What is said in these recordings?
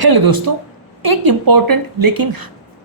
Hello दोस्तों, एक important लेकिन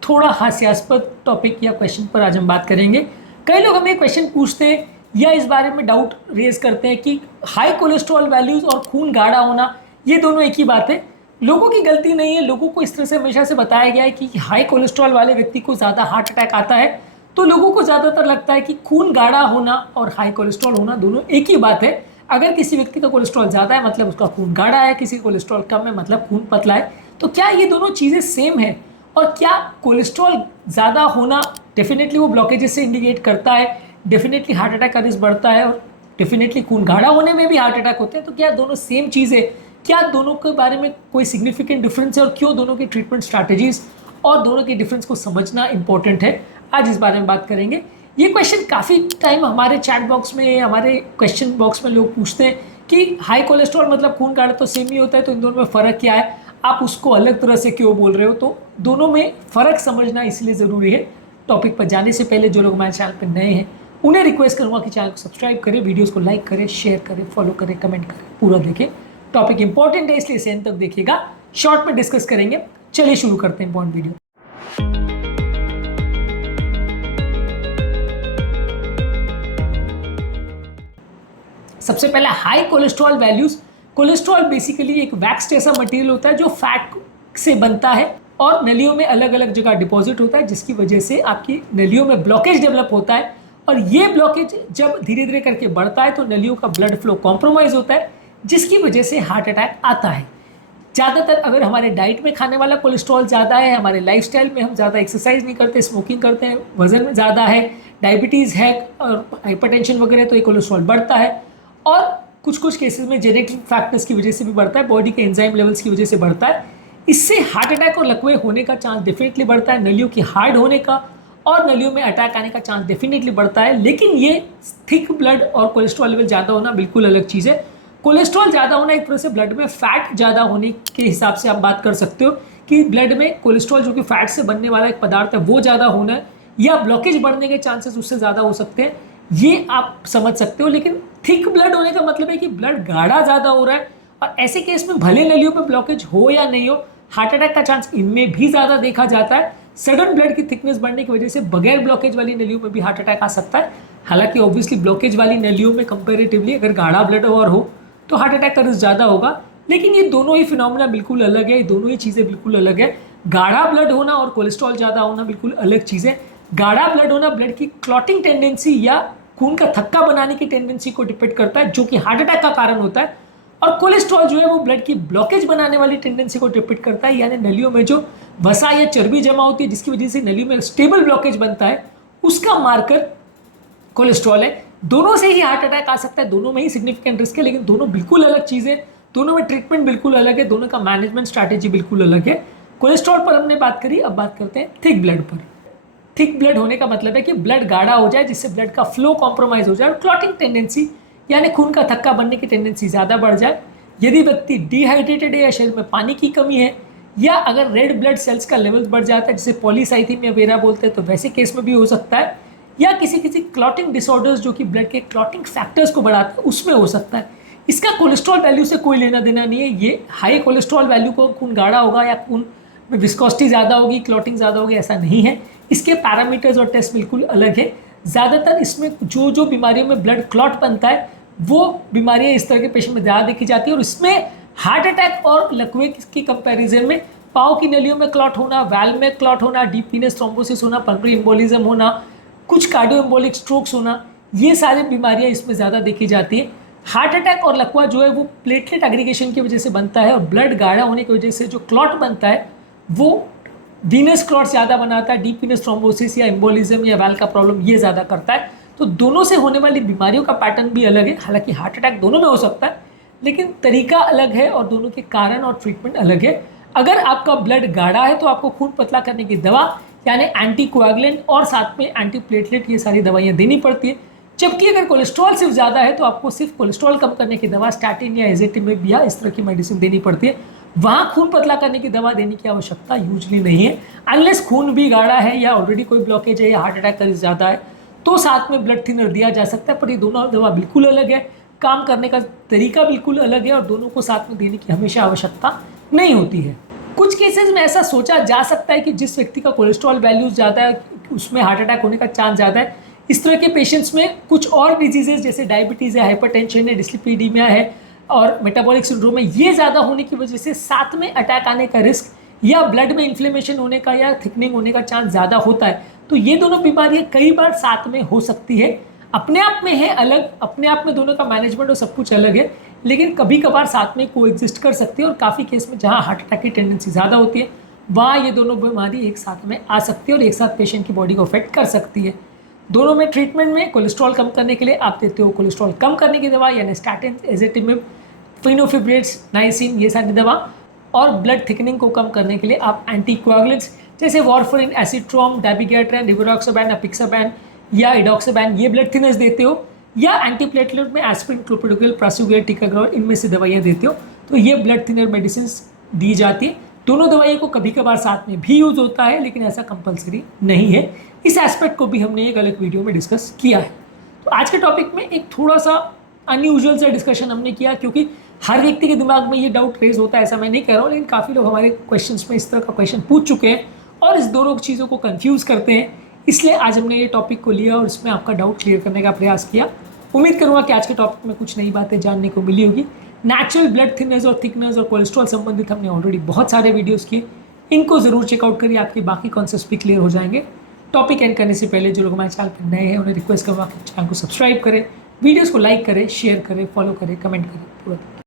थोड़ा हास्यास्पद टॉपिक या क्वेश्चन पर आज हम बात करेंगे। कई लोग हमें क्वेश्चन पूछते हैं या इस बारे में डाउट रेज करते हैं कि हाई कोलेस्ट्रॉल वैल्यूज़ और खून गाढ़ा होना ये दोनों एक ही बात है। लोगों की गलती नहीं है, लोगों को इस तरह से हमेशा से बताया गया है कि हाई कोलेस्ट्रॉल वाले व्यक्ति को ज़्यादा हार्ट अटैक आता है, तो लोगों को ज़्यादातर लगता है कि खून गाढ़ा होना और हाई कोलेस्ट्रॉल होना दोनों एक ही बात है। अगर किसी व्यक्ति का कोलेस्ट्रॉल ज़्यादा है मतलब उसका खून गाढ़ा है, किसी का कोलेस्ट्रॉल कम है मतलब खून पतला है। तो क्या ये दोनों चीज़ें सेम है? और क्या कोलेस्ट्रॉल ज़्यादा होना डेफिनेटली वो ब्लॉकेजेस से इंडिकेट करता है, डेफिनेटली हार्ट अटैक का रिस्क बढ़ता है, और डेफिनेटली खून गाढ़ा होने में भी हार्ट अटैक होते हैं? तो क्या दोनों सेम चीज़ है? क्या दोनों के बारे में कोई सिग्निफिकेंट डिफरेंस है, और क्यों दोनों की ट्रीटमेंट स्ट्रैटेजीज और दोनों के डिफरेंस को समझना इंपॉर्टेंट है? आज इस बारे में बात करेंगे। ये क्वेश्चन काफ़ी टाइम हमारे चैट बॉक्स में, हमारे क्वेश्चन बॉक्स में लोग पूछते हैं कि हाई कोलेस्ट्रॉल मतलब खून गाढ़ा तो सेम ही होता है, तो इन दोनों में फ़र्क क्या है, आप उसको अलग तरह से क्यों बोल रहे हो? तो दोनों में फ़र्क समझना इसलिए ज़रूरी है। टॉपिक पर जाने से पहले जो लोग हमारे चैनल पर नए हैं उन्हें रिक्वेस्ट करूँगा कि चैनल को सब्सक्राइब करें, वीडियोस को लाइक करें, शेयर करें, फॉलो करें, कमेंट करें, पूरा देखें। टॉपिक इंपॉर्टेंट है इसलिए इसे अंत तक देखिएगा, शॉर्ट में डिस्कस करेंगे। चलिए शुरू करते हैं इंपॉर्टेंट वीडियो। सबसे पहला high cholesterol values. Cholesterol basically एक वैक्स जैसा मटेरियल होता है जो फैट से बनता है और नलियों में अलग अलग जगह डिपॉजिट होता है, जिसकी वजह से आपकी नलियों में ब्लॉकेज डेवलप होता है। और ये ब्लॉकेज जब धीरे धीरे करके बढ़ता है तो नलियों का ब्लड फ्लो कॉम्प्रोमाइज होता है, जिसकी वजह से हार्ट अटैक आता है। ज़्यादातर अगर हमारे डाइट में खाने वाला कोलेस्ट्रॉल ज़्यादा है, हमारे लाइफस्टाइल में हम ज़्यादा एक्सरसाइज नहीं करते, स्मोकिंग करते हैं, वजन में ज़्यादा है, डायबिटीज़ है और हाइपरटेंशन वगैरह, तो ये कोलेस्ट्रॉल बढ़ता है। और कुछ कुछ केसेस में जेनेटिक फैक्टर्स की वजह से भी बढ़ता है, बॉडी के एंजाइम लेवल्स की वजह से बढ़ता है। इससे हार्ट अटैक और लकवे होने का चांस डेफिनेटली बढ़ता है, नलियों की हार्ड होने का और नलियों में अटैक आने का चांस डेफिनेटली बढ़ता है। लेकिन ये थिक ब्लड और कोलेस्ट्रॉल लेवल ज़्यादा होना बिल्कुल अलग चीज़ है। कोलेस्ट्रॉल ज़्यादा होना एक तरह से ब्लड में फैट ज़्यादा होने के हिसाब से आप बात कर सकते हो कि ब्लड में कोलेस्ट्रॉल जो कि फैट से बनने वाला एक पदार्थ है वो ज़्यादा होना है, या ब्लॉकेज बढ़ने के चांसेस उससे ज़्यादा हो सकते हैं, ये आप समझ सकते हो। लेकिन थिक ब्लड होने का मतलब है कि ब्लड गाढ़ा ज़्यादा हो रहा है, और ऐसे केस में भले नलियों पे ब्लॉकेज हो या नहीं हो, हार्ट अटैक का चांस इनमें भी ज़्यादा देखा जाता है। सडन ब्लड की थिकनेस बढ़ने की वजह से बगैर ब्लॉकेज वाली नलियों में भी हार्ट अटैक आ सकता है। हालांकि ऑब्वियसली ब्लॉकेज वाली नलियों में कंपेरेटिवली अगर गाढ़ा ब्लड और हो तो हार्ट अटैक का रिस्क ज़्यादा होगा। लेकिन ये दोनों ही फिनोमेना बिल्कुल अलग है, ये दोनों ही चीज़ें बिल्कुल अलग है। गाढ़ा ब्लड होना और कोलेस्ट्रॉल ज़्यादा होना बिल्कुल अलग चीज़ है। गाढ़ा ब्लड होना ब्लड की क्लॉटिंग टेंडेंसी या खून का थक्का बनाने की टेंडेंसी को डिपेंड करता है, जो कि हार्ट अटैक का कारण होता है। और कोलेस्ट्रॉल जो है वो ब्लड की ब्लॉकेज बनाने वाली टेंडेंसी को डिपेंड करता है, यानी नलियों में जो वसा या चर्बी जमा होती है जिसकी वजह से नलियों में स्टेबल ब्लॉकेज बनता है, उसका मार्कर कोलेस्ट्रॉल है। दोनों से ही हार्ट अटैक आ सकता है, दोनों में ही सिग्निफिकेंट रिस्क है, लेकिन दोनों बिल्कुल अलग चीज़ें, दोनों में ट्रीटमेंट बिल्कुल अलग है, दोनों का मैनेजमेंट स्ट्रैटेजी बिल्कुल अलग है। कोलेस्ट्रॉल पर हमने बात करी, अब बात करते हैं थिक ब्लड पर। थिक ब्लड होने का मतलब है कि ब्लड गाढ़ा हो जाए, जिससे ब्लड का फ्लो कॉम्प्रोमाइज हो जाए और क्लॉटिंग टेंडेंसी यानी खून का थक्का बनने की टेंडेंसी ज़्यादा बढ़ जाए। यदि व्यक्ति डिहाइड्रेटेड है या शरीर में पानी की कमी है, या अगर रेड ब्लड सेल्स का लेवल बढ़ जाता है जिसे पॉलीसाइथीमिया वेरा बोलते हैं, तो वैसे केस में भी हो सकता है। या किसी किसी क्लॉटिंग डिसऑर्डर्स जो कि ब्लड के क्लॉटिंग फैक्टर्स को बढ़ाते हैं, उसमें हो सकता है। इसका कोलेस्ट्रॉल वैल्यू से कोई लेना देना नहीं है। ये हाई कोलेस्ट्रॉल वैल्यू को खून गाढ़ा होगा या खून में विस्कोसिटी ज़्यादा होगी, क्लॉटिंग ज़्यादा होगी, ऐसा नहीं है। इसके पैरामीटर्स और टेस्ट बिल्कुल अलग है। ज़्यादातर इसमें जो जो बीमारियों में ब्लड क्लॉट बनता है वो बीमारियाँ इस तरह के पेशेंट में ज़्यादा देखी जाती है, और इसमें हार्ट अटैक और लकवे की कंपैरिजन में पाँव की नलियों में क्लॉट होना, वाल्व में क्लॉट होना, डीप वीनस थ्रोम्बोसिस होना, पल्मोनरी एम्बोलिज्म होना, कुछ कार्डियो एम्बोलिक स्ट्रोक्स होना, ये सारी बीमारियां इसमें ज़्यादा देखी जाती है। हार्ट अटैक और लकवा जो है वो प्लेटलेट एग्रीगेशन की वजह से बनता है, और ब्लड गाढ़ा होने की वजह से जो क्लॉट बनता है वो वीनस क्लॉट ज़्यादा बनाता है, डीप वीनस थ्रोम्बोसिस या एम्बोलिज्म या वाल्व का प्रॉब्लम ये ज़्यादा करता है। तो दोनों से होने वाली बीमारियों का पैटर्न भी अलग है। हालांकि हार्ट अटैक दोनों में हो सकता है, लेकिन तरीका अलग है और दोनों के कारण और ट्रीटमेंट अलग है। अगर आपका ब्लड गाढ़ा है तो आपको खून पतला करने की दवा यानी एंटी कोएगुलेंट और साथ में एंटी प्लेटलेट ये सारी दवाइयाँ देनी पड़ती है। जबकि अगर कोलेस्ट्रॉल सिर्फ ज़्यादा है तो आपको सिर्फ कोलेस्ट्रॉल कम करने की दवा स्टैटिन या एज़ेटिमेब या इस तरह की मेडिसिन देनी पड़ती है। वहाँ खून पतला करने की दवा देने की आवश्यकता यूजली नहीं है, अनलेस खून भी गाढ़ा है या ऑलरेडी कोई ब्लॉकेज है या हार्ट अटैक का रिस्क ज़्यादा है, तो साथ में ब्लड थिनर दिया जा सकता है। पर ये दोनों दवा बिल्कुल अलग है, काम करने का तरीका बिल्कुल अलग है, और दोनों को साथ में देने की हमेशा आवश्यकता नहीं होती है। कुछ केसेस में ऐसा सोचा जा सकता है कि जिस व्यक्ति का कोलेस्ट्रॉल वैल्यूज ज़्यादा है उसमें हार्ट अटैक होने का चांस ज़्यादा है। इस तरह के पेशेंट्स में कुछ और डिजीजेज जैसे डायबिटीज़ है, हाइपरटेंशन है, डिस्लिपिडीमिया है और मेटाबॉलिक सिंड्रोम है, ये ज़्यादा होने की वजह से साथ में अटैक आने का रिस्क या ब्लड में इन्फ्लेमेशन होने का या थिकनिंग होने का चांस ज़्यादा होता है। तो ये दोनों बीमारियाँ कई बार साथ में हो सकती है, अपने आप में है अलग, अपने आप में दोनों का मैनेजमेंट और सब कुछ अलग है, लेकिन कभी कभार साथ में कोएग्जिस्ट कर सकती है। और काफ़ी केस में जहाँ हार्ट अटैक की टेंडेंसी ज़्यादा होती है वहाँ ये दोनों बीमारी एक साथ में आ सकती है और एक साथ पेशेंट की बॉडी को अफेक्ट कर सकती है। दोनों में ट्रीटमेंट में कोलेस्ट्रॉल कम करने के लिए आप देते हो कोलेस्ट्रॉल कम करने की दवा यानी स्टैटिन, एज़ेटिमिब, फिनोफिब्रेट्स, नाइसिन, ये सारी दवा। और ब्लड थिकनिंग को कम करने के लिए आप एंटीकोएगुलेंट्स जैसे वारफरिन, एसिट्रोम, डाबिगेट्रन, रिवारोक्साबैन, अपिक्साबैन या इडोक्साबैन ये ब्लड थिनर्स देते हो, या एंटीप्लेटलेट में एस्पिरिन, क्लोपिडोग्रेल, प्रासुगेल, टिकाग्रोल इनमें से दवाइयाँ देते हो। तो ये ब्लड थिनर मेडिसिन दी जाती है। दोनों दवाइयों को कभी कभार साथ में भी यूज होता है, लेकिन ऐसा कंपलसरी नहीं है। इस एस्पेक्ट को भी हमने एक अलग वीडियो में डिस्कस किया है। तो आज के टॉपिक में एक थोड़ा सा अनयूजुअल सा डिस्कशन हमने किया, क्योंकि हर व्यक्ति के दिमाग में ये डाउट रेज होता है, ऐसा मैं नहीं कह रहा हूँ, लेकिन काफ़ी लोग हमारे क्वेश्चंस में इस तरह का क्वेश्चन पूछ चुके हैं और इस दोनों चीज़ों को कंफ्यूज करते हैं। इसलिए आज हमने ये टॉपिक को लिया और इसमें आपका डाउट क्लियर करने का प्रयास किया। उम्मीद करूँगा कि आज के टॉपिक में कुछ नई बातें जानने को मिली होगी। नेचुरल ब्लड थिनर्स और थिकनेस और कोलेस्ट्रॉल संबंधित हमने ऑलरेडी बहुत सारे वीडियोज़ किए, इनको ज़रूर चेकआउट करिए, आपके बाकी कॉन्सेप्ट्स भी क्लियर हो जाएंगे। टॉपिक एंड करने से पहले जो लोग हमारे चैनल पर नए हैं उन्हें रिक्वेस्ट करूँगा कि चैनल को सब्सक्राइब करें, वीडियोज़ को लाइक करें, शेयर करें, फॉलो करें, कमेंट करें पूरा।